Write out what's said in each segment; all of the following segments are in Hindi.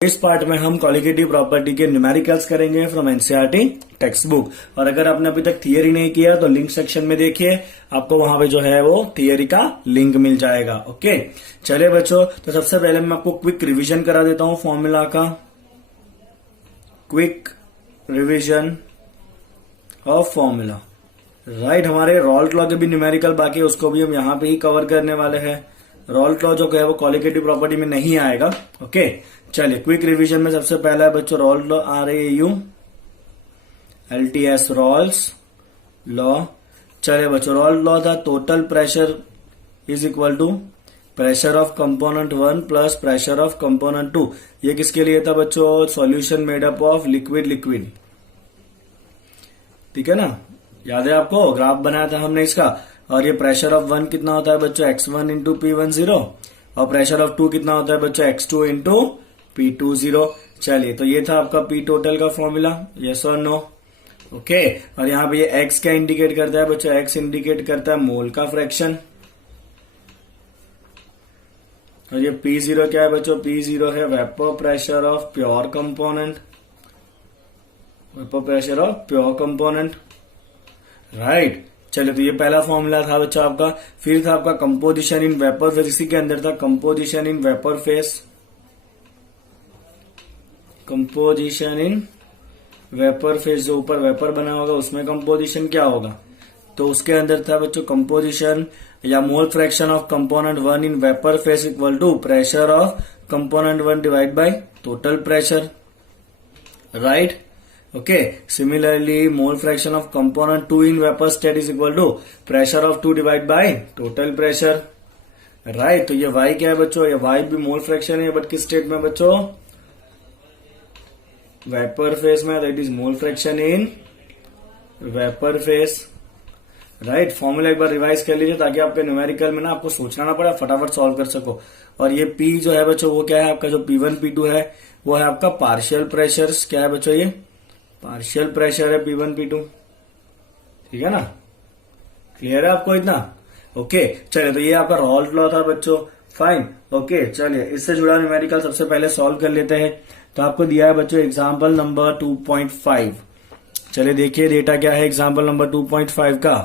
इस पार्ट में हम कॉलिगेटिव प्रॉपर्टी के न्यूमेरिकल्स करेंगे फ्रॉम एनसीईआरटी टेक्स्ट बुक। और अगर आपने अभी तक थियरी नहीं किया तो लिंक सेक्शन में देखिए, आपको वहां पे जो है वो थियरी का लिंक मिल जाएगा। ओके, चलिए बच्चों, तो सबसे पहले मैं आपको क्विक रिवीजन करा देता हूं फॉर्मूला का। Quick revision of formula, right. हमारे रॉल्ट लॉ के भी न्यूमेरिकल बाकी है, उसको भी हम यहां पे ही कवर करने वाले हैं। रॉल्ट लॉ जो है वो कॉलिगेटिव प्रॉपर्टी में नहीं आएगा। ओके, चलिए क्विक रिवीजन में सबसे पहला है बच्चों Raoult law, RAU LTS Raoult's law. चलिए बच्चों, रॉल्ट लॉ था total pressure is equal to pressure of component 1 plus pressure of component 2। ये किसके लिए था बच्चों? Solution made up of liquid. ठीक है ना, याद है आपको? ग्राफ बनाया था हमने इसका। और ये प्रेशर ऑफ 1 कितना होता है बच्चों? x1 इंटू P10, और प्रेशर ऑफ 2 कितना होता है बच्चों? x2 into P20। चलिए, तो ये था आपका P टोटल का फॉर्मूला, यस और नो? ओके, और यहाँ पे ये x क्या इंडिकेट करता है बच्चों? x इंडिकेट करता है मोल का फ्रैक्शन। और ये P0 क्या है बच्चों? P0 है vapour pressure of pure component, vapour pressure of pure component, right. चलिए, तो ये पहला फॉर्मूला था बच्चों आपका। फिर था आपका कंपोजिशन इन वेपर फेस, इसी के अंदर था composition in vapour face. Composition in vapour face, जो ऊपर वेपर बना होगा उसमें कंपोजिशन क्या होगा? तो उसके अंदर था बच्चों कंपोजिशन या mole fraction of component 1 in vapour phase equal to pressure of component 1 divide by total pressure, right. Okay, similarly mole fraction of component 2 in vapour state is equal to pressure of 2 divide by total pressure, right. तो ये y क्या है बच्चों? ये y भी मोल फ्रैक्शन है, बट किस स्टेट में बच्चों? वेपर फेस में, that is mole fraction in vapour face, right. Formula एक बार रिवाइज कर लीजिए ताकि आपके न्यूमेरिकल में ना आपको सोचना ना पड़े, फटाफट सॉल्व कर सको। और ये P जो है बच्चों वो क्या है आपका? जो P1 P2 है वो है आपका पार्शियल प्रेशर। क्या है बच्चों? ये पार्शियल प्रेशर है P1 P2, ठीक है ना? क्लियर है आपको इतना? ओके, चलिए, तो ये आपका रॉल्ट लॉ था बच्चों, फाइन। ओके, चलिए इससे जुड़ा न्यूमेरिकल सबसे पहले सॉल्व कर लेते हैं। तो आपको दिया है बच्चों एग्जाम्पल नंबर 2.5। चलिए देखिए डेटा क्या है एग्जाम्पल नंबर 2.5 का।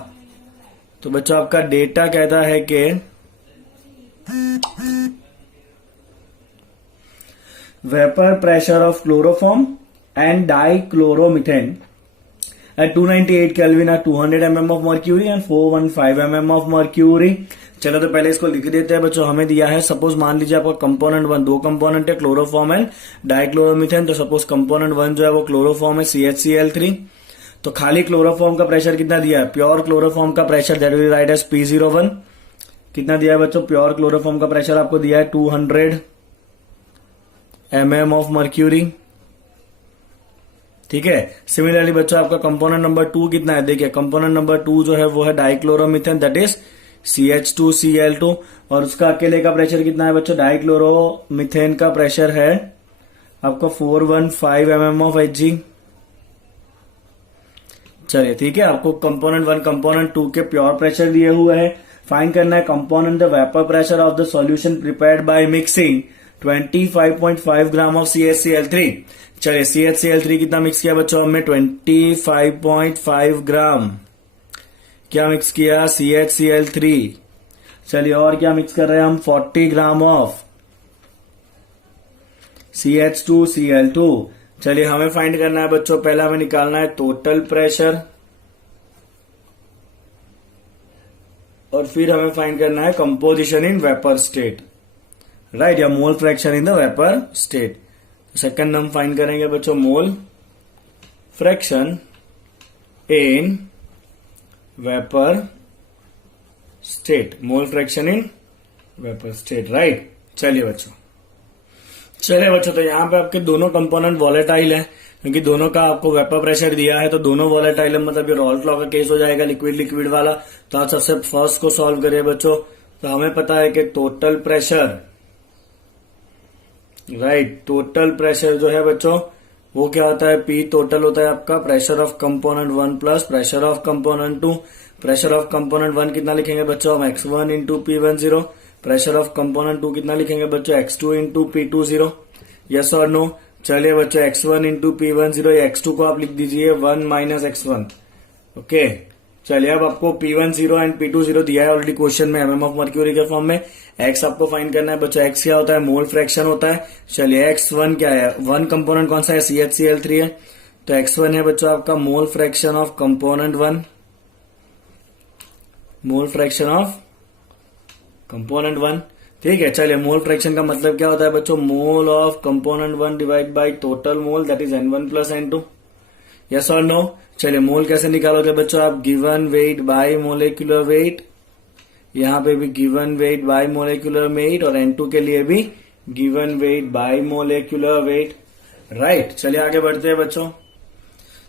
तो बच्चों आपका डेटा कहता है कि vapour pressure of chloroform and dichloromethane at 298 Kelvin at 200 mm of mercury and 415 mm of mercury। चलो, तो पहले इसको लिख देते हैं बच्चों। हमें दिया है, सपोज मान लीजिए आपका कंपोनेंट 1, दो कंपोनेंट है क्लोरोफॉर्म एंड डाइक्लोरोमीथेन। तो सपोज कंपोनेंट 1 जो है वो क्लोरोफॉर्म है CHCl3। तो खाली क्लोरोफॉर्म का प्रेशर कितना दिया है? प्योर क्लोरोफॉर्म का pressure that will write as P01। कितना दिया है बच्चों? प्योर क्लोरोफॉर्म का प्रेशर आपको दिया है 200 mm ऑफ मर्क्यूरी, ठीक है। सिमिलरली बच्चों आपका कंपोनेंट नंबर 2 कितना है? देखिए कंपोनेंट नंबर 2 जो है वो है डाइक्लोरोमीथेन, दैट इज CH2Cl2। और उसका अकेले का प्रेशर कितना है बच्चों? डाइक्लोरोमीथेन का प्रेशर है आपका 415 mm ऑफ Hg। चलिए ठीक है, आपको कंपोनेंट 1 कंपोनेंट 2 के प्योर प्रेशर दिए हुए हैं। फाइंड करना है component the vapour pressure of the solution prepared by mixing 25.5 gram of CHCl3। चलिए, CHCl3 कितना मिक्स किया बच्चों हमने? 25.5 ग्राम क्या मिक्स किया? CHCl3। चलिए, और क्या मिक्स कर रहे हैं हम? 40 ग्राम ऑफ CH2Cl2। चलिए, हमें फाइंड करना है बच्चों, पहला हमें निकालना है टोटल प्रेशर, और फिर हमें फाइंड करना है composition in vapour state, right, या mole fraction in the vapour state. Second हम फाइंड करेंगे बच्चों mole fraction in vapour state, mole fraction in vapour state, right. चलिए बच्चों, तो यहां पे आपके दोनों कंपोनेंट वॉलेटाइल है, क्योंकि दोनों का आपको वेपर प्रेशर दिया है, तो दोनों वॉलेटाइल है, मतलब ये रॉल्ट लॉ का केस हो जाएगा, लिक्विड वाला। तो आप सबसे फर्स्ट को सॉल्व करिए बच्चों। तो हमें पता है कि total pressure, right, total pressure जो है बच्चों वो क्या होता है? P टोटल होता है आपका pressure of component 1 plus pressure of component 2। Pressure of component 1 कितना लिखेंगे बच्चों हम? x1 into P10। Pressure of component 2 कितना लिखेंगे बच्चों? x2 into P20। यस और नो? चलिए बच्चों, x1 इंटू P10, x2 को आप लिख दीजिए 1 माइनस x1। ओके, चलिए अब आपको P10 एंड P20 दिया है ऑलरेडी क्वेश्चन में एमएम ऑफ मर्क्यूरी के फॉर्म में। x आपको फाइंड करना है बच्चों। x क्या होता है? मोल फ्रैक्शन होता है। चलिए x1 क्या है? वन कंपोनेंट कौन सा है? CH_Cl3 है, तो x1 है बच्चों आपका मोल fraction of component 1, mole fraction of component 1। ठीक है, चलिए मोल फ्रैक्शन का मतलब क्या होता है बच्चों? Mole of component 1 divide by total mole, that is N1 plus N2। Yes और नो? चलिए मोल कैसे निकालोगे बच्चों आप? Given weight by molecular weight, यहां पे भी given weight by molecular weight, और N2 के लिए भी given weight by molecular weight. Right, चलिए आगे बढ़ते हैं बच्चों।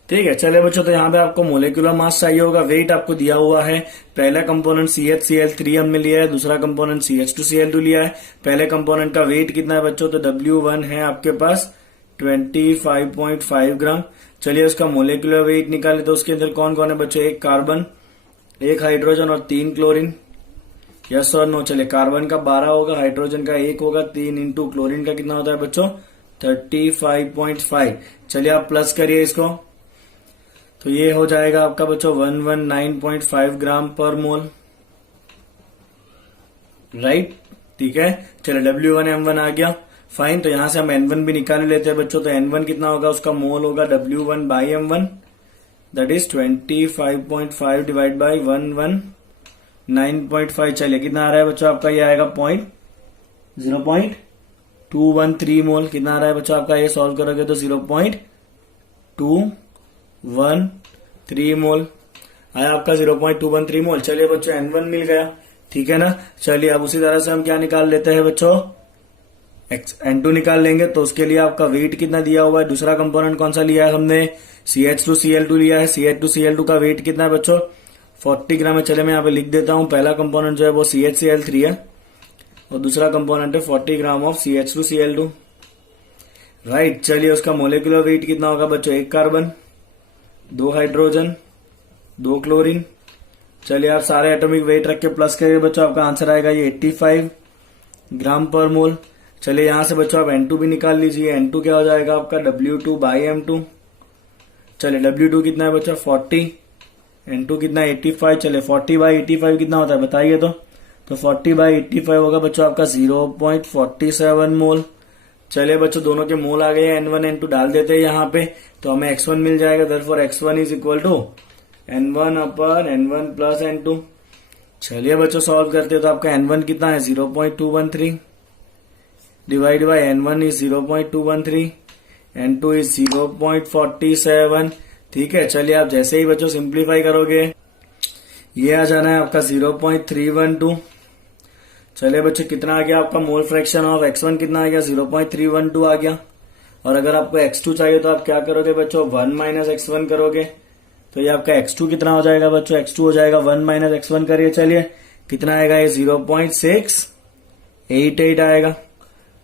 ठीक है, चलिए बच्चों, तो यहाँ पे आपको मोलिकुलर मास चाहिए होगा, वेट आपको दिया हुआ है। पहला कंपोनेंट CH_Cl3 हमने लिया है, दूसरा कंपोनेंट CH2Cl2 लिया है। पहले कंपोनेंट का वेट कितना है बच्चों? तो W1 है आपके पास 25.5 ग्राम। चलिए उसका मोलिकुलर वेट निकाले, तो उसके अंदर कौन कौन है बच्चों? एक कार्बन, एक हाइड्रोजन और 3 क्लोरीन। यस और नो? चलिए कार्बन का 12 होगा, हाइड्रोजन का 1 होगा, 3 इंटू क्लोरीन का कितना होता है बच्चों? 35.5। चलिए आप प्लस करिए इसको, तो ये हो जाएगा आपका बच्चों 119.5 ग्राम पर मोल। राइट, ठीक है। चलिए W1 M1 आ गया, फाइन। तो यहां से हम N1 भी निकाल लेते हैं बच्चों। तो N1 कितना होगा? उसका मोल होगा W1 by M1, that is 25.5 divide by 119.5। चलिए कितना आ रहा है बच्चों आपका? ये आएगा 0.213 मोल। कितना आ रहा है बच्चों आपका? ये सॉल्व करोगे तो 0.213 मोल आया आपका, 0.213 मोल। चलिए बच्चों N1 मिल गया, ठीक है ना। चलिए अब उसी तरह से हम क्या निकाल लेते हैं बच्चों? N2 निकाल लेंगे। तो उसके लिए आपका वेट कितना दिया हुआ है? दूसरा कंपोनेंट कौन सा लिया है हमने? CH2Cl2 लिया है। CH2Cl2 का वेट कितना है बच्चों? 40 ग्राम है। चलिए मैं यहाँ पे लिख देता हूँ, पहला कंपोनेंट जो है वो CH_Cl3 है और दूसरा कंपोनेंट है 40 ग्राम ऑफ CH2Cl2। राइट, चलिए उसका मोलिकुलर वेट कितना होगा बच्चों? एक कार्बन, 2 हाइड्रोजन, 2 क्लोरीन। चलिए आप सारे एटॉमिक वेट रख के प्लस करिए बच्चों, आपका आंसर आएगा ये 85 ग्राम पर मोल। चलिए यहां से बच्चों आप N2 भी निकाल लीजिए। N2 क्या हो जाएगा आपका? W2 by M2। चलिए W2 कितना है बच्चों? 40, N2 कितना है? 85। चलिए 40 बाई 85 कितना होता है बताइए तो 40 बाई 85 होगा बच्चों आपका 0.47 मोल। चलिए बच्चों दोनों के मोल आ गए, N1 N2 डाल देते हैं यहाँ पे, तो हमें x1 मिल जाएगा। Therefore x1 is equal to N1 upon N1 plus N2। चलिए बच्चों सॉल्व करते हैं, तो आपका N1 कितना है? 0.213 divide by N1 is 0.213, N2 is 0.47। ठीक है, चलिए आप जैसे ही बच्चों सिंप्लीफाई करोगे ये आ जाना है आपका 0.312। चलिए बच्चों कितना आ गया आपका? मोल फ्रैक्शन ऑफ x1 कितना आ गया? 0.312 आ गया। और अगर आपको x2 चाहिए तो आप क्या करोगे बच्चों? 1 माइनस x1 करोगे, तो ये आपका x2 कितना हो जाएगा बच्चों? x2 हो जाएगा 1 माइनस x1 करिए। चलिए कितना आएगा? ये 0.688 आएगा।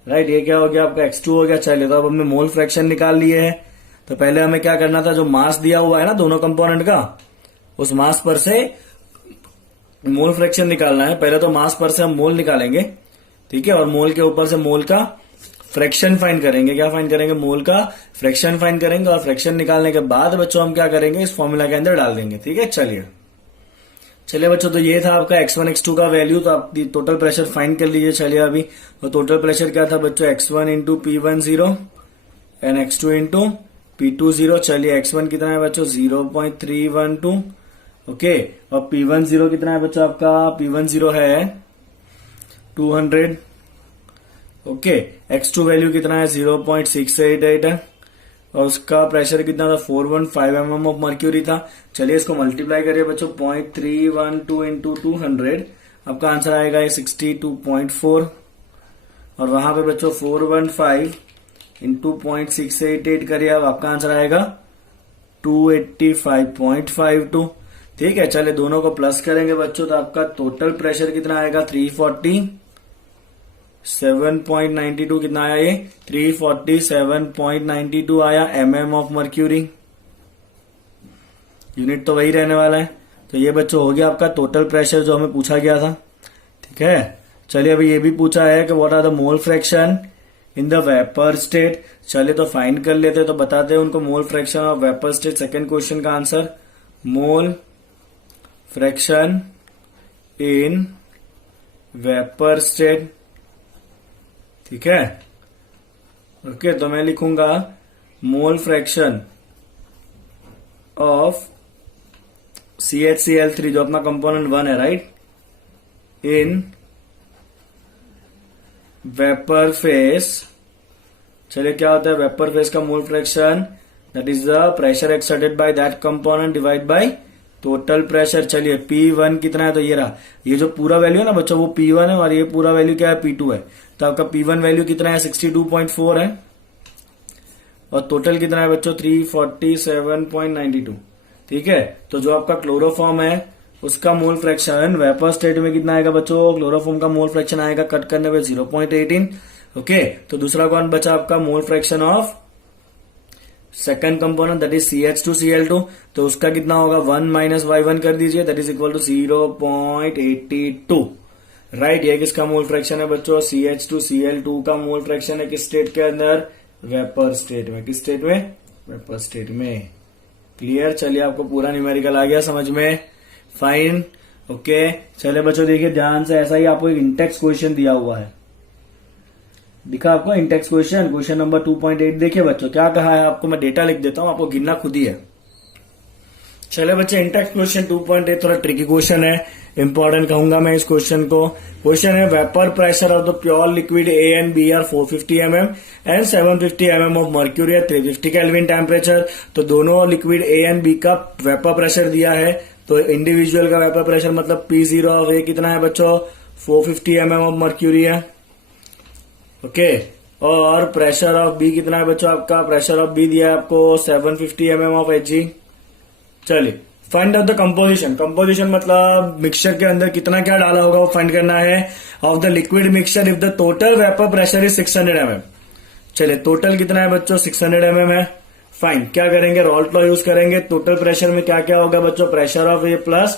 राइट, ये क्या हो गया आपका? x2 हो गया। चलिए तो अब हमने मोल फ्रैक्शन निकाल लिए हैं। तो पहले हमें क्या करना था? जो मास दिया हुआ है ना दोनों कंपोनेंट का, उस मास पर से मोल फ्रैक्शन निकालना है। पहले तो मास पर से हम मोल निकालेंगे, ठीक है, और मोल के ऊपर से मोल का फ्रैक्शन फाइंड करेंगे। क्या फाइंड करेंगे? मोल का फ्रैक्शन फाइंड करेंगे, और फ्रैक्शन निकालने के बाद बच्चों हम क्या करेंगे? इस फॉर्मूला के अंदर डाल देंगे। ठीक है, चलिए बच्चों, तो ये था आपका x1 x2 का वैल्यू। तो आप टोटल प्रेशर फाइंड कर लीजिए। चलिए अभी तो टोटल प्रेशर क्या था बच्चों? x1 into P10 and x2 into P20। चलिए x1 कितना है बच्चों? 0.312। ओके, और P10 कितना है बच्चों आपका? P10 है 200। ओके, x2 वैल्यू कितना है? 0.688 है, और उसका प्रेशर कितना था? 415 mm ऑफ मर्क्यूरी था। चलिए इसको मल्टीप्लाई करिए बच्चों, 0.312 इंटू 200, आपका आंसर आएगा ये 62.4। और वहां पे बच्चों 415 इंटू 0.688 करिए, अब आपका आंसर आएगा 285.52। ठीक है, चलिए दोनों को प्लस करेंगे बच्चों, तो आपका टोटल प्रेशर कितना आएगा? 347.92। कितना आया ये? 347.92 आया mm ऑफ मर्क्यूरी। यूनिट तो वही रहने वाला है। तो ये बच्चों हो गया आपका टोटल प्रेशर जो हमें पूछा गया था। ठीक है, चलिए अभी ये भी पूछा है कि what are the mole fraction in the vapour state. चलिए तो फाइंड कर लेते हैं, तो बताते हैं उनको mole fraction of vapour state. Second question का answer mole fraction in vapour state. ठीक है, ओके। तो मैं लिखूंगा मोल फ्रैक्शन ऑफ CHCl3 जो अपना कंपोनेंट 1 है, राइट, इन वेपर फेस। चलिए क्या होता है वेपर फेस का mole fraction, that is the pressure exerted by that component divide by total pressure. चलिए P1 कितना है, तो ये रहा, ये जो पूरा वैल्यू है ना बच्चों वो P1 है और ये पूरा वैल्यू क्या है P2 है। तो आपका P1 वैल्यू कितना है 62.4 है और टोटल कितना है बच्चों 347.92। ठीक है, तो जो आपका क्लोरोफॉर्म है उसका मोल फ्रैक्शन वेपर स्टेट में कितना आएगा बच्चों, क्लोरोफॉर्म का मोल फ्रैक्शन आएगा कट करने पे 0.18। ओके, तो दूसरा कौन बचा आपका मोल fraction of second component that is CH2Cl2, तो उसका कितना होगा 1 माइनस y1 कर दीजिए, that is equal to 0.82। Right, ये किसका मोल फ्रैक्शन है बच्चों, CH2Cl2 का मोल फ्रैक्शन है किस स्टेट के अंदर, वेपर स्टेट में। किस स्टेट में, वेपर स्टेट में। क्लियर, चलिए आपको पूरा न्यूमेरिकल आ गया समझ में, फाइन। ओके, चलिए बच्चों देखिए ध्यान से, ऐसा ही आपको एक इंटेक्स क्वेश्चन दिया हुआ है, दिखा आपको इंटेक्स क्वेश्चन, क्वेश्चन नंबर 2.8। देखिए बच्चों क्या कहा है आपको, मैं डेटा लिख देता हूं, आपको गिनना खुद ही है। चले बच्चे, इंटेक्स क्वेश्चन 2.8 थोड़ा ट्रिकी क्वेश्चन है, इंपॉर्टेंट कहूंगा मैं इस क्वेश्चन को। क्वेश्चन है vapour pressure of the pure liquid A and B are 450 mm and 750 mm of mercury at 350 kelvin temperature. तो दोनों लिक्विड A एंड B का वेपर प्रेशर दिया है, तो इंडिविजुअल का वेपर प्रेशर मतलब P0 ऑफ A कितना है बच्चों 450 mm ऑफ मर्क्यूरी है। ओके, और प्रेशर ऑफ B कितना है बच्चों, आपका प्रेशर ऑफ B दिया है आपको 750 mm ऑफ Hg। चलिए find out the composition. Composition मतलब मिक्सचर के अंदर कितना क्या डाला होगा वो फाइंड करना है, of the liquid mixture if the total vapour pressure is 600 mm। चलिए टोटल कितना है बच्चों 600 mm है। फाइन, क्या करेंगे, रॉल्ट लॉ यूज करेंगे। टोटल प्रेशर में क्या क्या होगा बच्चों, pressure of A plus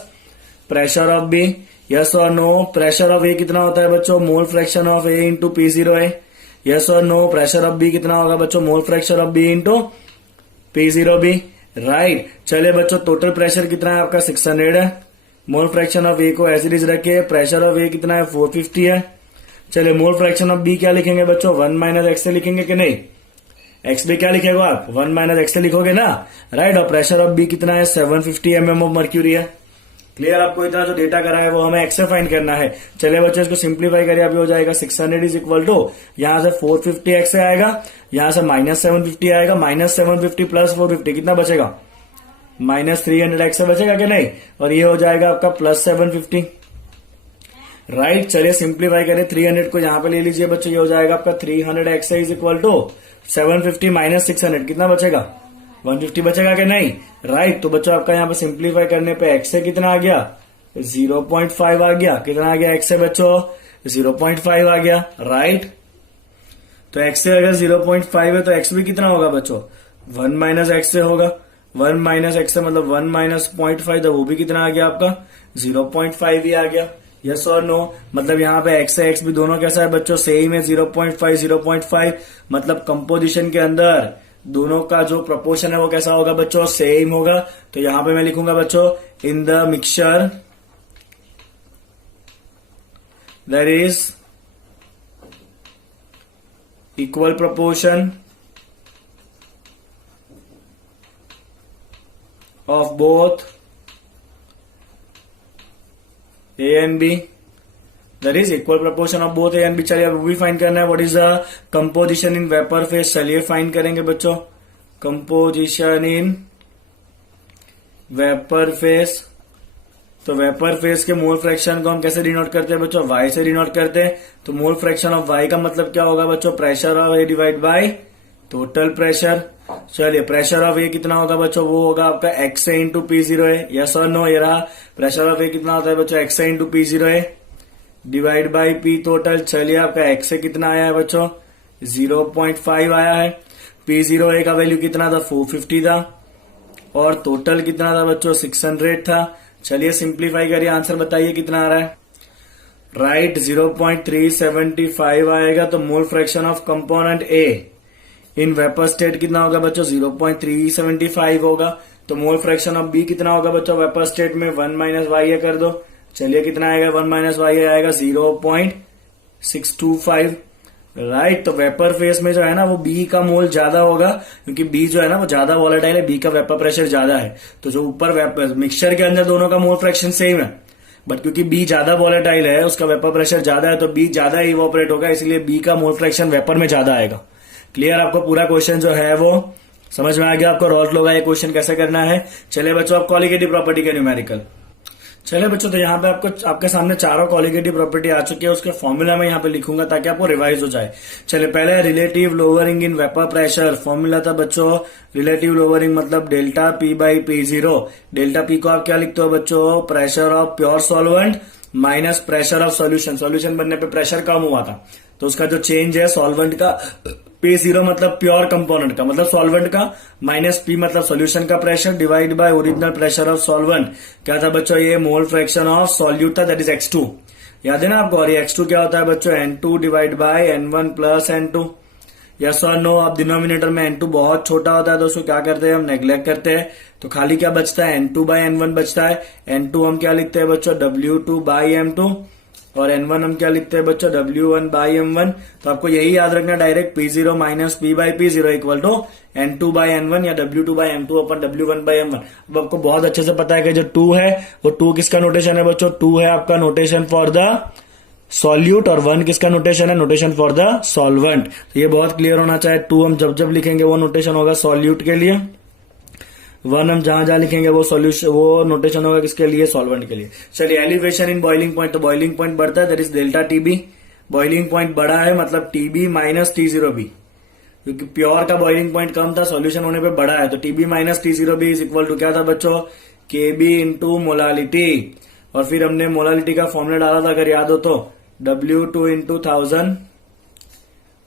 pressure of B। Yes और नो, प्रेशर ऑफ A कितना होता है बच्चों, mole fraction of A into P0 है। यस और नो, प्रेशर ऑफ B कितना होगा बच्चों, mole fraction of B into P0B। Right, चलिए बच्चों टोटल प्रेशर कितना है आपका 600 है, मोल फ्रैक्शन ऑफ A को एज इट इज रखिए, प्रेशर ऑफ A कितना है 450 है। चलिए मोल फ्रैक्शन ऑफ B क्या लिखेंगे बच्चों, 1 माइनस एक्स से लिखेंगे कि नहीं, एक्स भी क्या लिखेगा आप 1 माइनस एक्स से लिखोगे ना, राइट। और प्रेशर ऑफ B कितना है 750 mm ऑफ मर्क्यूरी है। क्लियर, आपको इतना जो डेटा करा है वो हमें एक्स से फाइंड करना है। चलिए बच्चों इसको सिंप्लीफाई करिए, अभी हो जाएगा 600 इज इक्वल टू, यहां से 450 एक्स से आएगा, यहां से माइनस 750 आएगा, माइनस 750 प्लस 450 कितना बचेगा, माइनस 300 एक्स से बचेगा कि नहीं, और ये हो जाएगा आपका प्लस 750। राइट, चलिए सिंप्लीफाई करें, 300 को यहां पे ले लीजिए बच्चों, ये हो जाएगा आपका 300 x is equal to 750 minus 600 कितना बचेगा, 150 बचेगा कि नहीं। राइट, तो बच्चों आपका यहाँ पे सिंप्लीफाई करने पे एक्स से कितना आ गया 0.5 आ गया, कितना आ गया एक्स से बच्चों 0.5 आ गया। राइट, तो एक्स से अगर 0.5 है तो एक्स भी कितना होगा बच्चों 1 माइनस एक्स से होगा, 1 माइनस एक्स से मतलब 1 माइनस 0.5, तो वो भी कितना आ गया आपका 0.5 ही आ गया। यस और नो, मतलब यहाँ पे एक्स से एक्स भी दोनों कैसा है बच्चों, सेम है 0.5 0.5, मतलब कंपोजिशन के अंदर दोनों का जो प्रोपोर्शन है वो कैसा होगा बच्चों, सेम होगा। तो यहां पे मैं लिखूंगा बच्चों in the mixture there is equal proportion of both A and B, that is equal proportion of both A and B। चलिए अब वो भी फाइंड करना है, what is the composition in vapour face. चलिए फाइंड करेंगे बच्चों कंपोजिशन इन वेपर फेस। तो वेपर फेस के मोल फ्रैक्शन को हम कैसे डिनोट करते हैं बच्चों, Y से डिनोट करते हैं। तो मोल फ्रैक्शन ऑफ Y का मतलब क्या होगा बच्चों, pressure of A divide by total pressure. चलिए प्रेशर ऑफ A कितना होगा बच्चों, वो होगा आपका एक्स से इंटू P0 है। यस और नो, ये रहा प्रेशर ऑफ A कितना होता है बच्चों, एक्स से इंटू P0 है डिवाइड बाई P टोटल। चलिए आपका एक्स से कितना आया है बच्चों 0.5 आया है, P0A का वैल्यू कितना था 450 था, और टोटल कितना था बच्चों 600 था। चलिए सिंप्लीफाई करिए, आंसर बताइए कितना आ रहा है। राइट 0.375 आएगा। तो मोल fraction of component A in vapour state कितना होगा बच्चों 0.375 होगा। तो मोल फ्रैक्शन ऑफ बी कितना होगा बच्चों वेपर स्टेट में 1 माइनस वाई कर दो। चलिए कितना आएगा 1 माइनस वाई आएगा 0.625 राइट। तो वेपर फेस में जो है ना वो बी का मोल ज्यादा होगा क्योंकि बी जो है ना वो ज्यादा वॉलेटाइल है, बी का वेपर प्रेशर ज्यादा है। तो जो ऊपर वेपर मिक्सचर के अंदर दोनों का मोल फ्रैक्शन सेम है, बट क्योंकि बी ज्यादा वॉलेटाइल है उसका वेपर प्रेशर ज्यादा है तो बी ज्यादा इवोपरेट होगा, इसलिए बी का मोल फ्रैक्शन वेपर में ज्यादा आएगा। क्लियर? आपको पूरा क्वेश्चन जो है वो समझ में आ गया? आपको रॉट लगा ये क्वेश्चन कैसे करना है। चलिए बच्चों आप कॉलिगेटिव प्रॉपर्टी के न्यूमेरिकल। चलिए बच्चों तो यहाँ पे आपको आपके सामने चारों कॉलिगेटिव प्रॉपर्टी आ चुकी है, उसके फॉर्मूला में यहाँ पे लिखूंगा ताकि आपको रिवाइज हो जाए। चलिए पहले relative lowering in vapour pressure. Formula था बच्चों रिलेटिव लोअरिंग मतलब delta P by P zero. Delta P को आप क्या लिखते हो बच्चों pressure of pure solvent minus pressure of solution. Solution बनने पे प्रेशर कम हुआ था तो उसका जो चेंज है सॉल्वेंट का पी जीरो मतलब प्योर कंपोनेंट का मतलब सॉल्वेंट का माइनस पी मतलब सॉल्यूशन का pressure divide by original pressure of solvent. क्या था बच्चों ये मोल फ्रैक्शन ऑफ सॉल्यूट था दैट इज x2। याद है ना आपको? और ये x2 क्या होता है बच्चों n2 divide by n1 plus n2। Yes और नो? अब डिनोमिनेटर में n2 बहुत छोटा होता है तो उसको क्या करते हैं हम नेग्लेक्ट करते हैं, तो खाली क्या बचता है n2 बाय n1 बचता है। n2 हम क्या लिखते हैं बच्चों w2 बाई m2 और n1 हम क्या लिखते हैं बच्चों w1 बाई m1। तो आपको यही याद रखना direct p0 minus p by p0 equal to n2 by n1 या w2 by m2 upon w1 by m1। अब आपको बहुत अच्छे से पता है कि जो 2 है वो 2 किसका नोटेशन है बच्चों 2 है आपका नोटेशन फॉर द सॉल्यूट और 1 किसका नोटेशन है नोटेशन फॉर द सॉल्वेंट। तो ये बहुत क्लियर होना चाहिए। 2 हम जब जब लिखेंगे वो नोटेशन होगा सॉल्यूट के लिए, 1 हम जहां जहां लिखेंगे वो सॉल्यूशन वो नोटेशन होगा किसके लिए सॉल्वेंट के लिए। चलिए एलिवेशन इन बॉइलिंग पॉइंट। तो बॉइलिंग पॉइंट बढ़ता है that is delta TB. Boiling point बड़ा है मतलब टीबी माइनस T0B, क्योंकि प्योर का बॉइलिंग पॉइंट कम था सॉल्यूशन होने पे बड़ा है तो TB minus T0B is equal to क्या था बच्चों केबी इंटू मोलालिटी। और फिर हमने मोलालिटी का फॉर्मूला डाला था अगर याद हो तो W2 into 1000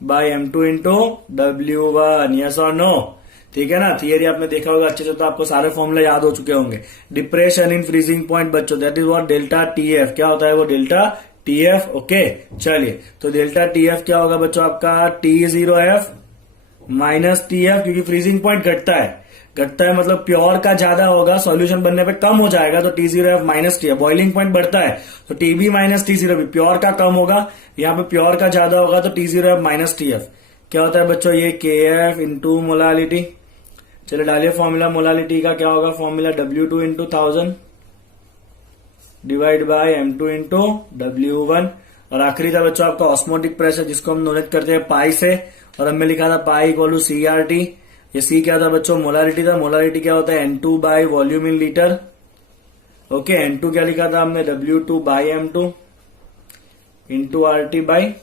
by M2 into W1। Yes और नो? ठीक है ना? थियरी आपने देखा होगा अच्छे से तो आपको सारे फॉर्मूले याद हो चुके होंगे। डिप्रेशन इन फ्रीजिंग पॉइंट बच्चों that is what delta TF. क्या होता है वो डेल्टा टीएफ। ओके चलिए तो डेल्टा टीएफ क्या होगा बच्चों आपका T0F माइनस टीएफ, क्योंकि फ्रीजिंग पॉइंट घटता है मतलब प्योर का ज्यादा होगा सॉल्यूशन बनने पे कम हो जाएगा तो T0F minus TF. Boiling point बढ़ता है तो टीबी माइनस T0B प्योर का कम होगा, यहाँ पे प्योर का ज्यादा होगा तो T0F माइनस टीएफ। क्या होता है बच्चों ये KF इंटू मोलालिटी। चलिए डालिए फॉर्मूला मोलालिटी का क्या होगा formula W2 into 1000 divide by M2 into W1। और आखिरी था बच्चों आपका ऑस्मोटिक प्रेशर जिसको हम नोट करते हैं पाई से, और हमने लिखा था पाई इक्वल टू CRT। ये C क्या था बच्चों मोलालिटी था। मोलालिटी क्या होता है N2 by volume in litre. Okay N2 क्या लिखा था हमने W2 by M2 into RT by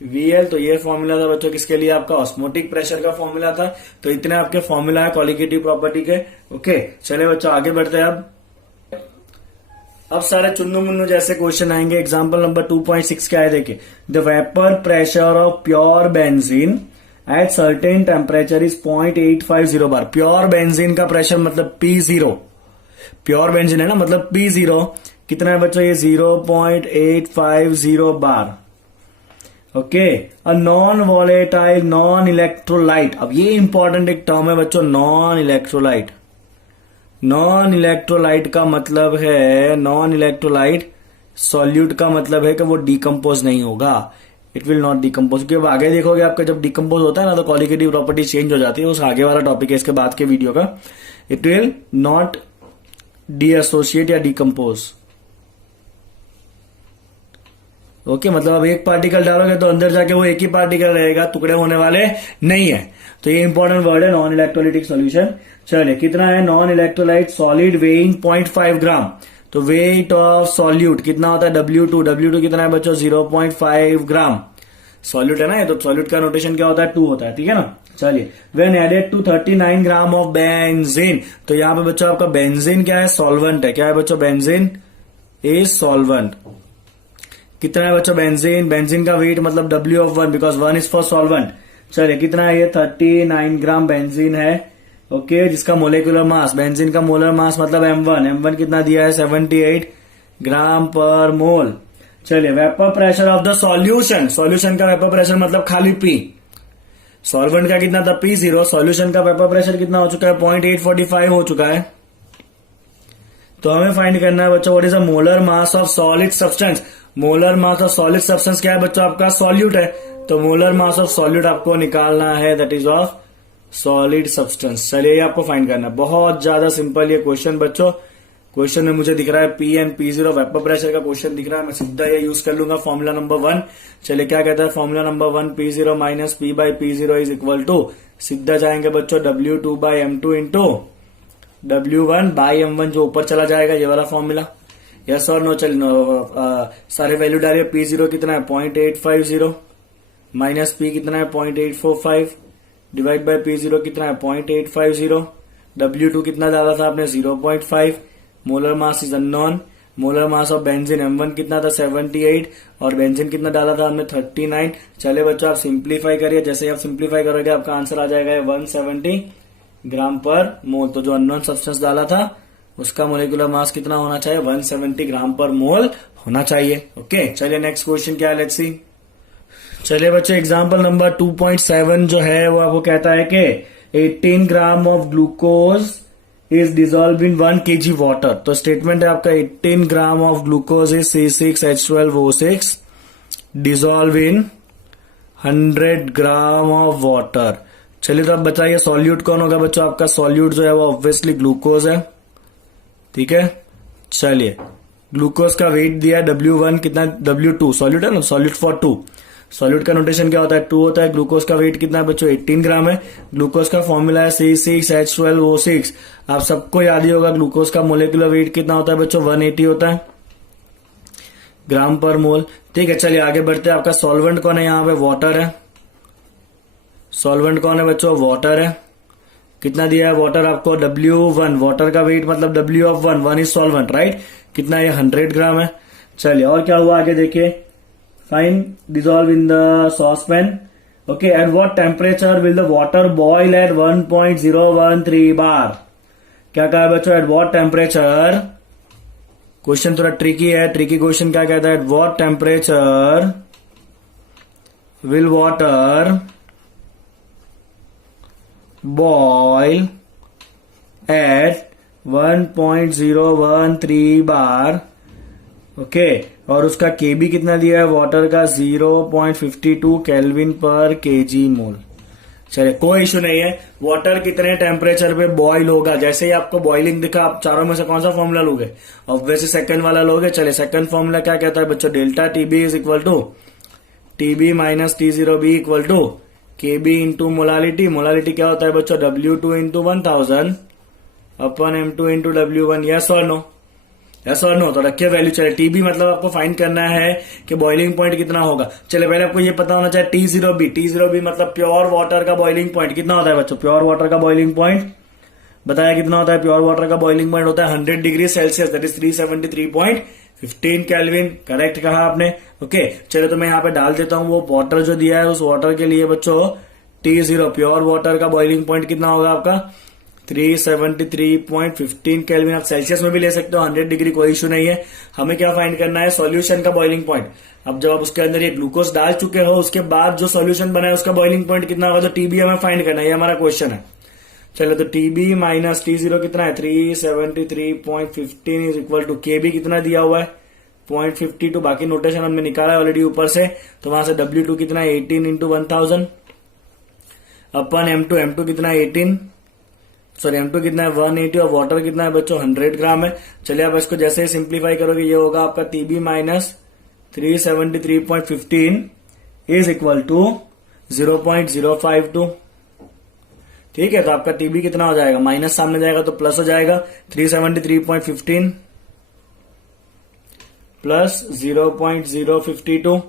VL। तो ये फॉर्मूला था बच्चों किसके लिए आपका ऑस्मोटिक प्रेशर का फॉर्मूला था। तो इतने आपके फॉर्मूला है कॉलिगेटिव प्रॉपर्टी के। ओके चले बच्चों आगे बढ़ते हैं। अब सारे चुन्नू मुन्नू जैसे क्वेश्चन आएंगे। एग्जांपल नंबर 2.6 क्या है देखिए the vapour pressure of pure benzene at certain temperature is 0.850 bar. Pure benzene का प्रेशर मतलब P0, प्योर बेंजीन है ना मतलब P0 कितना है बच्चों ये 0.850 bar. Okay a non volatile non electrolyte. अब ये इंपॉर्टेंट एक टर्म है बच्चों नॉन इलेक्ट्रोलाइट। नॉन इलेक्ट्रोलाइट का मतलब है नॉन इलेक्ट्रोलाइट सॉल्यूट का मतलब है कि वो डिकम्पोज नहीं होगा, इट विल नॉट डिकम्पोज। क्योंकि आगे देखोगे आपका जब डिकम्पोज होता है ना तो कॉलिगेटिव प्रॉपर्टी चेंज हो जाती है। उस आगे वाला टॉपिक है इसके बाद के वीडियो का। इट विल नॉट डीएसोसिएट या डिकम्पोज। ओके मतलब अब एक पार्टिकल डालोगे तो अंदर जाके वो एक ही पार्टिकल रहेगा, टुकड़े होने वाले नहीं है। तो ये इंपॉर्टेंट वर्ड है नॉन इलेक्ट्रोलाइटिक सॉल्यूशन। चलिए कितना है नॉन इलेक्ट्रोलाइट सॉलिड वेइंग 0.5 ग्राम। तो वेट ऑफ सॉल्यूट कितना होता है W2 कितना है बच्चों 0.5 ग्राम। सॉल्यूट है ना ये, तो सॉल्यूट का नोटेशन क्या होता है 2 होता है, ठीक है ना। चलिए when added to 39 gram of benzene. तो यहाँ पे बच्चों आपका बेंजीन क्या है सॉल्वेंट है। क्या है बच्चों बेंजीन इज सॉल्वेंट। कितना है बच्चों बेंजीन का वेट मतलब W(1) because 1 is for solvent. चलिए कितना है ये 39 ग्राम बेंजीन है। ओके जिसका मोलिकुलर मास बेंजीन का मोलर मास मतलब M1 कितना दिया है 78 ग्राम पर मोल। चलिए, vapour pressure of the solution, solution का वेपर प्रेशर मतलब खाली पी, सॉल्वेंट का कितना था P0, सॉल्यूशन का वेपर प्रेशर कितना हो चुका है 0.845 हो चुका है। तो हमें फाइंड करना है बच्चों what is the molar mass of solid substance. Molar mass of solid substance क्या है बच्चों, आपका सॉल्यूट है, तो मोलर मास ऑफ सॉल्यूट आपको निकालना है, that is of solid substance. चलिए, ये आपको फाइंड करना है, बहुत ज्यादा सिंपल ये क्वेश्चन बच्चों। क्वेश्चन में मुझे दिख रहा है P and P0 vapour pressure का क्वेश्चन दिख रहा है, मैं सीधा ये यूज कर लूंगा फॉर्मूला नंबर 1। चलिए, क्या कहता है formula number 1, P0 minus P by P0 is equal to, सीधा जाएंगे बच्चों W2 by M2 into W1 by M1, जो ऊपर चला जाएगा, ये वाला फॉर्मूला। यस और नो, चलिए सारे वैल्यू डालिए। P0 कितना है 0.850 माइनस P कितना है 0.845 डिवाइड बाई P0 कितना है 0.850, W2 कितना डाला था आपने 0.5, molar mass is unknown, molar mass of benzene M1 कितना था 78 और बेंजीन कितना डाला था हमने 39। चले बच्चों, आप सिंप्लीफाई करिए, जैसे आप सिंप्लीफाई करोगे आपका आंसर आ जाएगा 170 ग्राम पर मोल। तो जो अननोन सब्सटेंस डाला था उसका मोलिकुलर मास कितना होना चाहिए 170 ग्राम पर मोल होना चाहिए। ओके, चलिए नेक्स्ट क्वेश्चन क्या है, लेट्स सी। चलिए बच्चों, एग्जाम्पल नंबर 2.7 जो है वो आपको कहता है कि 18 gram of glucose is dissolve in 1 kg water. तो स्टेटमेंट है आपका 18 gram of glucose is C6H12O6 dissolve in 100 gram of water. चलिए, तो अब बताइए सॉल्यूट कौन होगा बच्चों, आपका सॉल्यूट जो है वो ऑब्वियसली ग्लूकोज है, ठीक है। चलिए, ग्लूकोज का वेट दिया है W1 कितना, W2 सॉल्यूट है ना, सॉल्यूट फॉर 2, सॉल्यूट का नोटेशन क्या होता है 2 होता है। ग्लूकोज का वेट कितना है बच्चों 18 ग्राम है। ग्लूकोज का फॉर्मूला है C6H12O6, आप सबको याद ही होगा। ग्लूकोज का मोलिकुलर वेट कितना होता है बच्चों 180 होता है ग्राम पर मोल, ठीक है। चलिए आगे बढ़ते हैं, आपका सॉल्वेंट कौन है, यहाँ पे वाटर है। सॉल्वेंट कौन है बच्चों, वाटर है। कितना दिया है वाटर आपको W1, वाटर का वेट मतलब W of 1 is solvent, right. कितना है 100 ग्राम है। चलिए, और क्या हुआ आगे देखिए, fine dissolve in the saucepan. Okay, at what temperature will the water boil at 1.013 bar. क्या कहा है बच्चों, एट व्हाट टेम्परेचर, क्वेश्चन थोड़ा ट्रिकी है, ट्रिकी क्वेश्चन क्या कहता है, at what temperature will water boil at 1.013 bar. Okay, और उसका केबी कितना दिया है वाटर का 0.52 केल्विन पर केजी मोल। चलिए, कोई इशू नहीं है, वाटर कितने टेम्परेचर पे बॉईल होगा, जैसे ही आपको बॉइलिंग दिखा आप चारों में से कौन सा फॉर्मूला लोगे, ऑब्वियसली सेकंड वाला लोगे। चलिए, सेकंड फॉर्मूला क्या कहता है बच्चों, delta TB is equal to TB minus T0B equal to KB into molality. Molality क्या होता है बच्चों W2 into 1000 upon M2 into W1। Yes और नो, यस और नो, तो रखिए वैल्यू। चले, टीबी मतलब आपको फाइंड करना है कि बॉइलिंग पॉइंट कितना होगा। चले, पहले आपको ये पता होना चाहिए T0B। T0B मतलब प्योर वाटर का बॉइलिंग पॉइंट कितना होता है बच्चों, प्योर वाटर का बॉइलिंग पॉइंट बताया कितना होता है, प्योर वाटर का बॉइलिंग पॉइंट होता है 100 degree Celsius, that is 373.15 kelvin. Correct कहा आपने। ओके, चलो तो मैं यहाँ पे डाल देता हूँ वो वाटर जो दिया है, उस वाटर के लिए बच्चों T0 प्योर वाटर का बॉइलिंग पॉइंट कितना होगा आपका 373.15 केल्विन। आप सेल्सियस में भी ले सकते हो, 100 डिग्री कोई इशू नहीं है। हमें क्या फाइंड करना है, सॉल्यूशन का बॉइलिंग पॉइंट। अब जब आप उसके अंदर ये ग्लूकोज डाल चुके हो, उसके बाद जो सॉल्यूशन बना है उसका बॉइलिंग पॉइंट कितना होगा, तो टीबी हमें फाइंड करना है, ये हमारा क्वेश्चन है। चलो, तो टीबी माइनस T0 कितना है 373.15 इज इक्वल टू केबी कितना दिया हुआ है 0.52, बाकी नोटेशन हमने निकाला है ऑलरेडी ऊपर से, तो वहां से W2 कितना है 18 इंटू 1000 अपन M2 कितना है 18, सॉरी M2 कितना है 180 और वाटर कितना है बच्चों 100 ग्राम है। चलिए, आप इसको जैसे ही सिंप्लीफाई करोगे ये होगा आपका TB minus 373.15 is equal to 0.052। ठीक है, तो आपका टीबी कितना हो जाएगा, माइनस सामने जाएगा तो प्लस हो जाएगा 373.15 प्लस 0.052।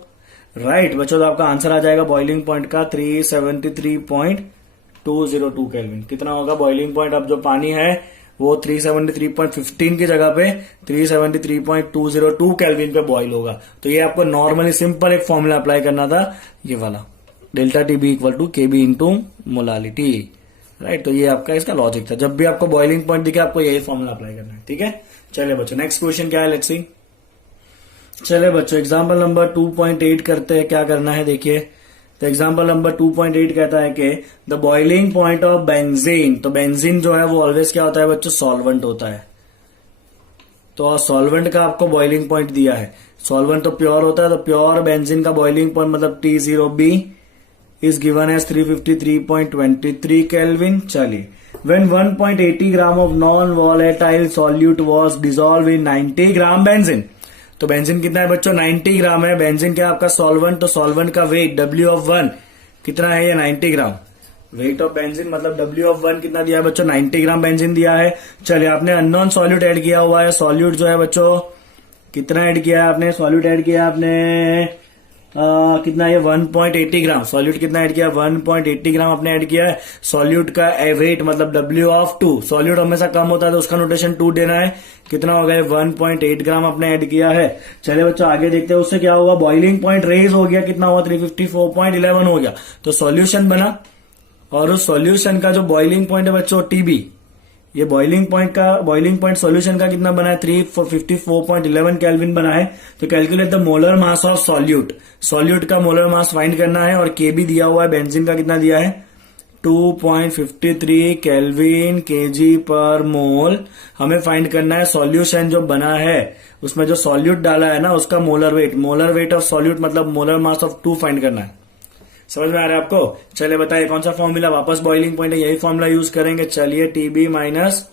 राइट बच्चों, तो आपका आंसर आ जाएगा बॉइलिंग पॉइंट का 373.202 केल्विन। कितना होगा बॉइलिंग पॉइंट, अब जो पानी है वो 373.15 की जगह पे 373.202 केल्विन पे बॉइल होगा। तो ये आपको नॉर्मली सिंपल एक फॉर्मूला अप्लाई करना था, ये वाला delta TB equal to KB into molality. Right, तो ये आपका इसका लॉजिक था, जब भी आपको बॉइलिंग पॉइंट दिखे आपको यही फॉर्मूला अप्लाई करना है। ठीक है, चलिए बच्चों नेक्स्ट क्वेश्चन क्या है, लेट्स सी। चले बच्चों एग्जाम्पल नंबर 2.8 करते हैं। क्या करना है देखिए, तो एग्जाम्पल नंबर 2.8 कहता है कि the boiling point of benzene. तो बेंजीन जो है वो ऑलवेज क्या होता है बच्चों, सॉल्वेंट होता है। तो सॉल्वेंट का आपको बॉइलिंग पॉइंट दिया है, सॉल्वेंट तो प्योर होता है, तो प्योर बेंजीन का बॉइलिंग पॉइंट मतलब T0B is given as 353.23 kelvin. चलिए, when 1.80 gram of non volatile solute was dissolve in 90 gram benzene. तो बेंजीन कितना है बच्चों, 90 ग्राम है। बेंजीन क्या आपका सॉल्वेंट, तो सॉल्वेंट का वेट W(1) कितना है, ये 90 ग्राम। वेट ऑफ बेंजीन मतलब W(1) कितना दिया है बच्चों, 90 ग्राम बेंजीन दिया है। चलिए, आपने अननोन सॉल्यूट ऐड किया हुआ है। सॉल्यूट जो है बच्चों कितना ऐड किया है आपने, सॉल्यूट ऐड किया आपने कितना है 1.80 ग्राम। सॉल्यूट कितना ऐड किया, 1.80 ग्राम आपने ऐड किया है। सॉल्यूट का वेट मतलब W(2), सॉल्यूट हमेशा कम होता है तो उसका नोटेशन 2 देना है। कितना हो गया, 1.8 ग्राम आपने ऐड किया है। चलिए बच्चों आगे देखते हैं उससे क्या हुआ। बॉइलिंग पॉइंट रेज हो गया, कितना हुआ, 354.11 हो गया। तो सॉल्यूशन बना, और उस सॉल्यूशन का जो बॉइलिंग पॉइंट है बच्चों TB, ये बॉइलिंग पॉइंट सॉल्यूशन का कितना बना है, 354.11 केल्विन बना है। तो calculate the molar mass of solute. Solute का मोलर मास फाइंड करना है, और केबी दिया हुआ है। बेंजीन का कितना दिया है, 2.53 केल्विन kg पर मोल। हमें फाइंड करना है सॉल्यूशन जो बना है उसमें जो सॉल्यूट डाला है ना उसका molar weight. Molar weight of solute मतलब मोलर मास ऑफ 2 फाइंड करना है। समझ में आ रहा है आपको। चलिए बताइए कौन सा फॉर्मूला, वापस बॉइलिंग पॉइंट है, यही फॉर्मूला यूज करेंगे। चलिए, TB minus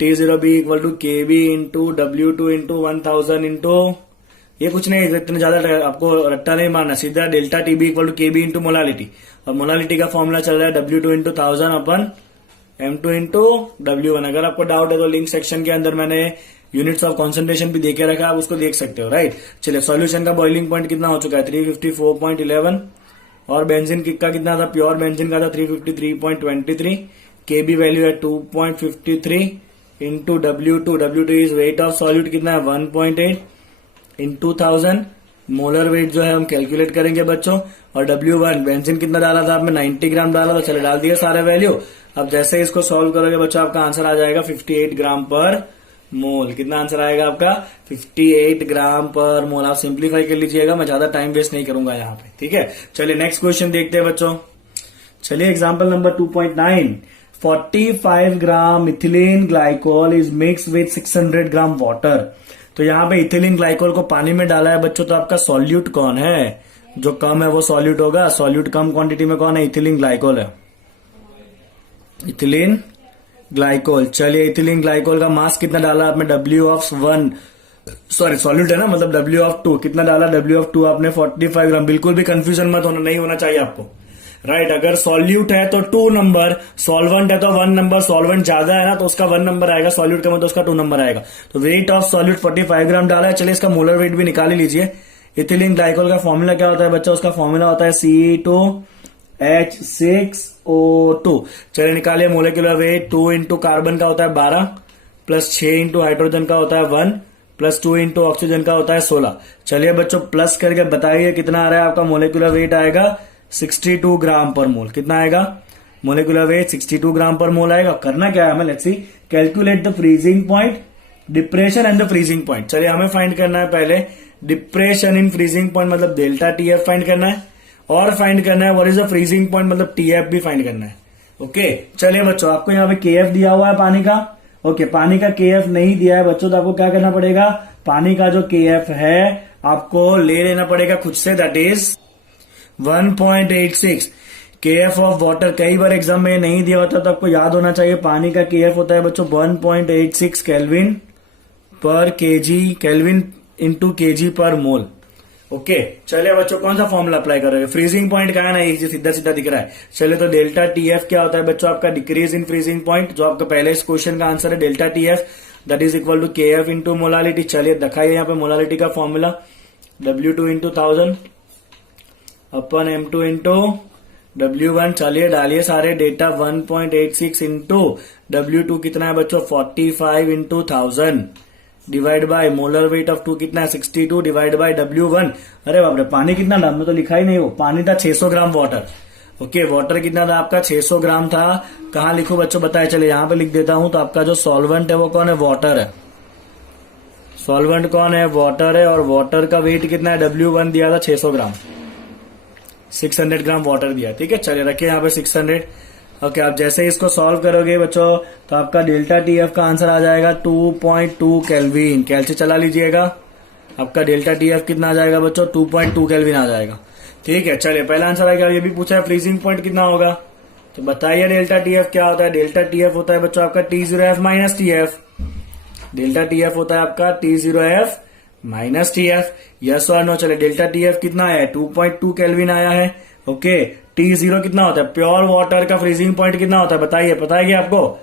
T0B equal to KB into W2 into 1000 into, ये कुछ नहीं, इतने ज्यादा आपको रट्टा नहीं मारना, सीधा delta TB equal to KB into molality. और मोलालिटी का फॉर्मूला चल रहा है W2 into 1000 upon M2 into W1। अगर आपको डाउट है तो लिंक सेक्शन के अंदर मैंने यूनिट्स ऑफ कॉन्सेंट्रेशन भी देके रखा है, आप उसको देख सकते हो, राइट। चलिए, सॉल्यूशन का बॉइलिंग पॉइंट कितना हो चुका है, 354.11, और बेंजीन का कितना था, प्योर बेंजीन का था 353.23। केबी वैल्यू है 2.53 into W2 is weight of solute कितना है 1.8 इंटू 1000। मोलर वेट जो है हम कैलकुलेट करेंगे बच्चों। और W1 बेंजीन कितना डाला था आपने, 90 ग्राम डाला था। चले, डाल दिया सारे वैल्यू। अब जैसे इसको सॉल्व करोगे बच्चों आपका आंसर आ जाएगा 58 ग्राम पर मोल। कितना आंसर आएगा आपका, 58 ग्राम पर मोल। आप सिंप्लीफाई कर लीजिएगा, मैं ज्यादा टाइम वेस्ट नहीं करूंगा यहाँ पे, ठीक है। चलिए नेक्स्ट क्वेश्चन देखते हैं बच्चों। चलिए example number 2.9, 45 gram ethylene glycol is mix with 600 gram water. तो यहाँ पे इथिलीन ग्लाइकोल को पानी में डाला है बच्चों, तो आपका सॉल्यूट कौन है, जो कम है वो सॉल्यूट होगा। सॉल्यूट कम क्वांटिटी में कौन है, इथिलीन ग्लाइकोल है, इथिलीन ग्लाइकोल। चलिए, इथिलीन ग्लाइकोल का मास कितना डाला आपने, W(1), सॉरी सॉल्यूट है ना, मतलब W(2) कितना डाला, W(2) आपने 45 ग्राम। बिल्कुल भी कंफ्यूजन मत होना, नहीं होना चाहिए आपको, राइट। अगर सॉल्यूट है तो 2 नंबर, सॉल्वेंट है तो 1 नंबर। सॉल्वेंट ज्यादा है ना तो उसका 1 नंबर आएगा, सॉल्यूट कम है तो उसका 2 नंबर आएगा। तो वेट ऑफ सॉल्यूट 45 ग्राम डाला है। चलिए, इसका मोलर वेट भी निकाल ही लीजिए। इथिलीन ग्लाइकोल का फॉर्मूला क्या होता है बच्चा, उसका फॉर्मूला होता है C2H6O2। चलिए निकालिए मोलिकुलर वेट। 2 इंटू कार्बन का होता है 12, प्लस 6 इंटू हाइड्रोजन का होता है 1, प्लस 2 इंटू ऑक्सीजन का होता है 16। चलिए बच्चों प्लस करके बताइए कितना आ रहा है आपका मोलिकुलर वेट, आएगा 62 ग्राम पर मोल। कितना आएगा, मोलिकुलर वेट 62 ग्राम पर मोल आएगा। करना क्या है हमें, let's see, calculate the freezing point, depression and the freezing point. चलिए हमें फाइंड करना है पहले डिप्रेशन इन फ्रीजिंग पॉइंट मतलब डेल्टा TF फाइंड करना है, और फाइंड करना है what is the freezing point मतलब TF भी फाइंड करना है। ओके, चलिए बच्चों आपको यहाँ पे KF दिया हुआ है पानी का। ओके, पानी का KF नहीं दिया है बच्चों, तो आपको क्या करना पड़ेगा, पानी का जो KF है आपको ले लेना पड़ेगा खुद से, that is 1.86 KF of water. कई बार एग्जाम में नहीं दिया होता तो आपको याद होना चाहिए, पानी का KF होता है बच्चों 1.86 केल्विन पर kg, केल्विन इंटू kg पर मोल। ओके, चलिए बच्चों कौन सा फॉर्मूला अप्लाई करोगे, फ्रीजिंग पॉइंट कहा है ना, एक सीधा सीधा दिख रहा है। चलिए तो डेल्टा TF क्या होता है बच्चों, आपका डिक्रीज इन फ्रीजिंग पॉइंट, जो आपका पहले इस क्वेश्चन का आंसर है delta TF, that is equal to KF into molality. चलिए दिखाइए यहाँ पे मोलालिटी का formula, W2 into 1000 upon M2 into W1। चलिए डालिए सारे डेटा, 1.86 इंटू W2 कितना है बच्चों 45 into 1000 divide by molar weight of 2 कितना है 62 डिवाइड बाय W1। अरे बाप रे, पानी कितना था, में तो लिखा ही नहीं हो। पानी था 600 ग्राम वाटर। ओके, वाटर कितना था आपका 600 ग्राम था। कहाँ लिखो बच्चों बताए, चले यहाँ पे लिख देता हूं। तो आपका जो सॉल्वेंट है वो कौन है, वाटर है। सॉल्वेंट कौन है, वाटर है, और वाटर का वेट कितना है, W1 दिया था 600 ग्राम, 600 ग्राम वाटर दिया। ठीक है, चलिए रखिए यहाँ पे 600। ओके, आप जैसे इसको सॉल्व करोगे बच्चों तो आपका डेल्टा TF का आंसर आ जाएगा 2.2 केल्विन। कैलसी चला लीजिएगा, आपका डेल्टा TF कितना आ जाएगा बच्चों, 2.2 केल्विन आ जाएगा। ठीक है, चलिए पहला आंसर आ गया। ये भी पूछा है फ्रीजिंग पॉइंट कितना होगा, तो बताइए डेल्टा TF क्या होता है। डेल्टा TF होता है बच्चों आपका T0F minus TF। Delta TF होता है आपका T0F माइनस TF। यस और नो। चले डेल्टा TF कितना है, 2.2 केल्विन आया है। ओके, T0 कितना होता है, प्योर वाटर का फ्रीजिंग पॉइंट कितना होता है बताइए, पता है क्या आपको,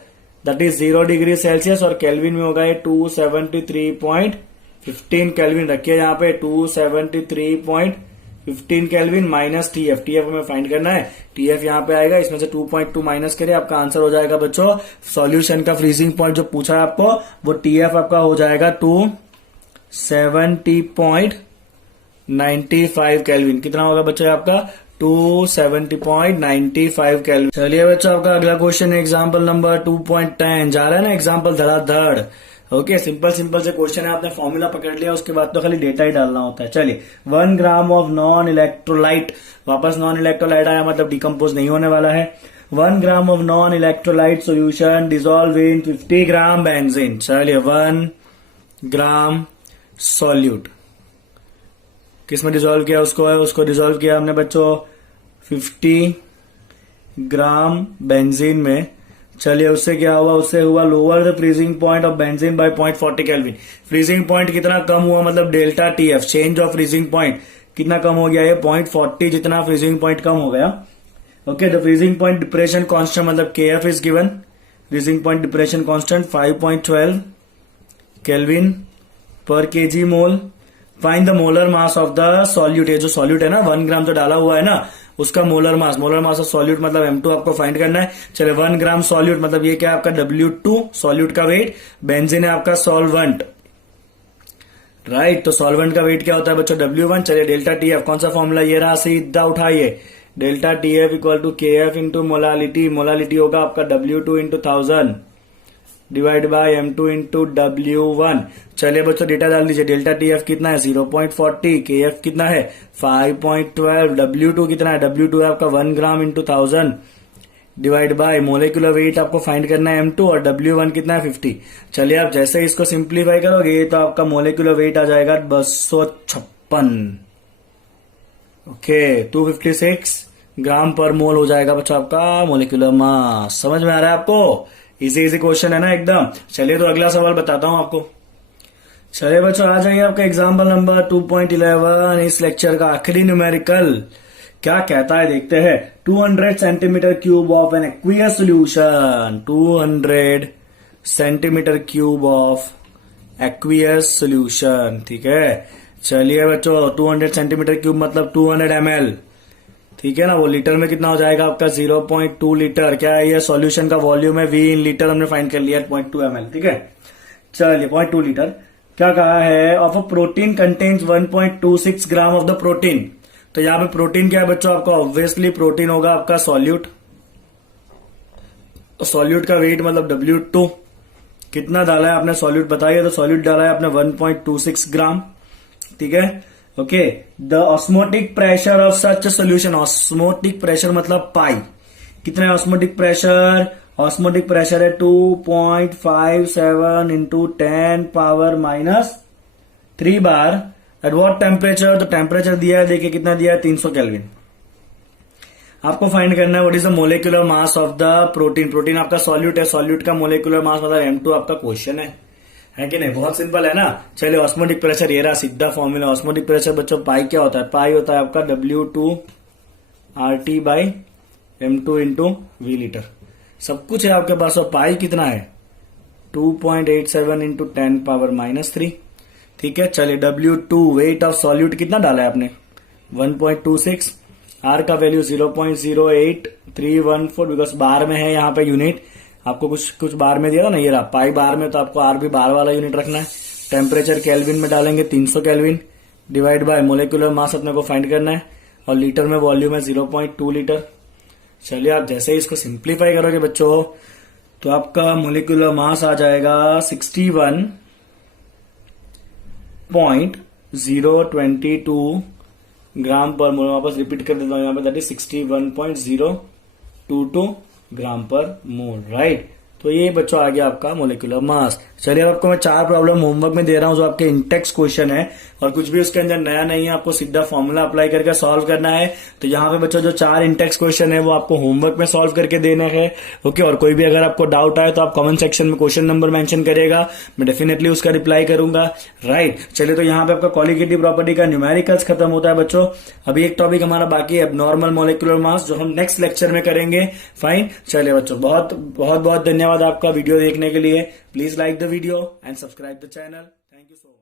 दैट इज 0 डिग्री सेल्सियस, और केल्विन में होगा ये 273.15 केल्विन। रखिए यहाँ पे 273.15 केल्विन माइनस TF। TF हमें फाइंड करना है, TF यहाँ पे आएगा, इसमें से 2.2 माइनस करिए, आपका आंसर हो जाएगा बच्चों सॉल्यूशन का फ्रीजिंग पॉइंट जो पूछा है आपको, वो TF आपका हो जाएगा 270.95 केल्विन। कितना होगा बच्चों आपका, 270.95 केल्विन। चलिए बच्चों, आपका अगला क्वेश्चन एग्जाम्पल नंबर 2.10 जा रहा है ना, एग्जाम्पल धड़ाधड़। ओके, सिंपल सिंपल से क्वेश्चन है, आपने फॉर्मूला पकड़ लिया, उसके बाद तो खाली डेटा ही डालना होता है। चलिए, 1 ग्राम ऑफ नॉन इलेक्ट्रोलाइट, वापस नॉन इलेक्ट्रोलाइट आया, मतलब डिकम्पोज नहीं होने वाला है। 1 ग्राम of non electrolyte solution dissolve in 50 gram benzene. चलिए, 1 ग्राम सॉल्यूट किसमें डिजोल्व किया, उसको डिजोल्व किया हमने बच्चों 50 ग्राम बेंजीन में। चलिए, उससे क्या हुआ, उससे हुआ lower the freezing point of benzene by 0.40 kelvin. Freezing point कितना कम हुआ, मतलब delta TF change of freezing point कितना कम हो गया, ये 0.40 जितना फ्रीजिंग पॉइंट कम हो गया। Okay, the freezing point depression constant मतलब KF is given, freezing point depression constant 5.12 kelvin पर kg mole. Find the molar mass of the solute. ये जो सॉल्यूट है ना, 1 ग्राम जो डाला हुआ है ना, उसका मोलर मास ऑफ सॉल्यूट मतलब M2 आपको फाइंड करना है। चले, 1 ग्राम सॉल्यूट मतलब ये क्या है आपका W2 सॉल्यूट का वेट, बेंजीन है आपका सॉल्वेंट, राइट। तो सॉल्वेंट का वेट क्या होता है बच्चों, W1। चलिए, डेल्टा TF कौन सा फॉर्मूला, ये रहा, सीधा उठाइए, delta TF equal to KF into molality. Molality होगा आपका W2 into 1000 divide by M2 into W1। चलिए बच्चों, डेटा डाल दीजिए, डेल्टा TF कितना है 0.40, KF कितना है 5.12, W2 कितना है, W2 है आपका 1 gram into 1000 divide by molecular weight आपको फाइंड करना है M2, और W1 कितना है 50। चलिए, आप जैसे इसको सिंप्लीफाई करोगे तो आपका मोलिकुलर वेट आ जाएगा 256। ओके, 256 ग्राम पर मोल हो जाएगा बच्चों आपका मोलिकुलर मास। समझ में आ रहा है आपको, इजी क्वेश्चन है ना एकदम। चलिए, तो अगला सवाल बताता हूं आपको। चलिए बच्चों, आ जाइए आपका एग्जाम्पल नंबर 2.11। इस लेक्चर का आखिरी न्यूमेरिकल क्या कहता है देखते हैं। 200 centimetre cube of an aqueous solution, 200 centimetre cube of aqueous solution. ठीक है, चलिए बच्चों, 200 सेंटीमीटर क्यूब मतलब 200 ml। ठीक है ना, वो लीटर में कितना हो जाएगा आपका 0.2 लीटर। क्या है ये, सॉल्यूशन का वॉल्यूम है, V इन लीटर हमने फाइंड कर लिया 0.2 ml। ठीक है, चलिए 0.2 लीटर। क्या कहा है, of a protein contains 1.26 gram of the protein. तो यहाँ पे प्रोटीन क्या है बच्चों आपका, ऑब्वियसली प्रोटीन होगा आपका सॉल्यूट। सॉल्यूट का वेट मतलब W2 कितना डाला है आपने सॉल्यूट बताइए, तो सॉल्यूट डाला है आपने 1.26 ग्राम। ठीक है, okay, the osmotic pressure of such solution. Osmotic pressure मतलब पाई, कितना है ऑस्मोटिक प्रेशर, ऑस्मोटिक प्रेशर है 2.57 into 10 power minus 3 bar. Eight what temperature, तो टेम्परेचर दिया है, देखिए कितना दिया है 300 केल्विन। आपको फाइंड करना है what is the molecular mass of the protein. Protein आपका सॉल्यूट है, सॉल्यूट का मोलिकुलर मास मतलब M2 आपका क्वेश्चन है कि नहीं, बहुत सिंपल है ना। चलिए, ऑस्मोटिक प्रेशर ये रहा सीधा फॉर्मूला। ऑस्मोटिक प्रेशर बच्चों पाई क्या होता है, पाई होता है आपका W2 RT by M2 into V litre. सब कुछ है आपके पास, और पाई कितना है 2.87 इंटू 10 पावर माइनस 3। ठीक है, चलिए, W2 वेट ऑफ सॉल्यूट कितना डाला है आपने 1.26, R का वैल्यू 0.08314 बिकॉज बार में है यहाँ पे यूनिट, आपको कुछ बार में दिया था ना, ये रहा पाई बार में, तो आपको आर भी बार वाला यूनिट रखना है। टेम्परेचर केल्विन में डालेंगे 300 kelvin divide by molecular mass अपने को फाइंड करना है, और लीटर में वॉल्यूम है 0.2 लीटर। चलिए, आप जैसे ही इसको सिंप्लीफाई करोगे बच्चों तो आपका मोलिकुलर मास आ जाएगा 61.022 ग्राम पर मोल। वापस रिपीट कर देता हूं यहाँ पे, दैट इज 61.022 ग्राम पर मोल, राइट। तो ये बच्चों आ गया आपका मोलिकुलर मास। चलिए अब आपको मैं 4 प्रॉब्लम होमवर्क में दे रहा हूं जो आपके इंटेक्स क्वेश्चन है और कुछ भी उसके अंदर नया नहीं है, आपको सीधा फॉर्मूला अप्लाई करके सॉल्व करना है। तो यहाँ पे बच्चों जो 4 इंटेक्स क्वेश्चन है वो आपको होमवर्क में सॉल्व करके देने हैं, ओके। और कोई भी अगर आपको डाउट आए तो आप कमेंट सेक्शन में क्वेश्चन नंबर मेंशन करिएगा, मैं डेफिनेटली उसका रिप्लाई करूंगा, राइट। चलिए तो यहाँ पे आपका क्वालिटेटिव प्रॉपर्टी का न्यूमेरिकल्स खत्म होता है बच्चों। अभी एक टॉपिक हमारा बाकी है, एब्नॉर्मल मोलिकुलर मास, जो हम नेक्स्ट लेक्चर में करेंगे, फाइन। चलिए बच्चों, बहुत बहुत बहुत धन्यवाद आपका वीडियो देखने के लिए। Please like the video and subscribe the channel. Thank you so much.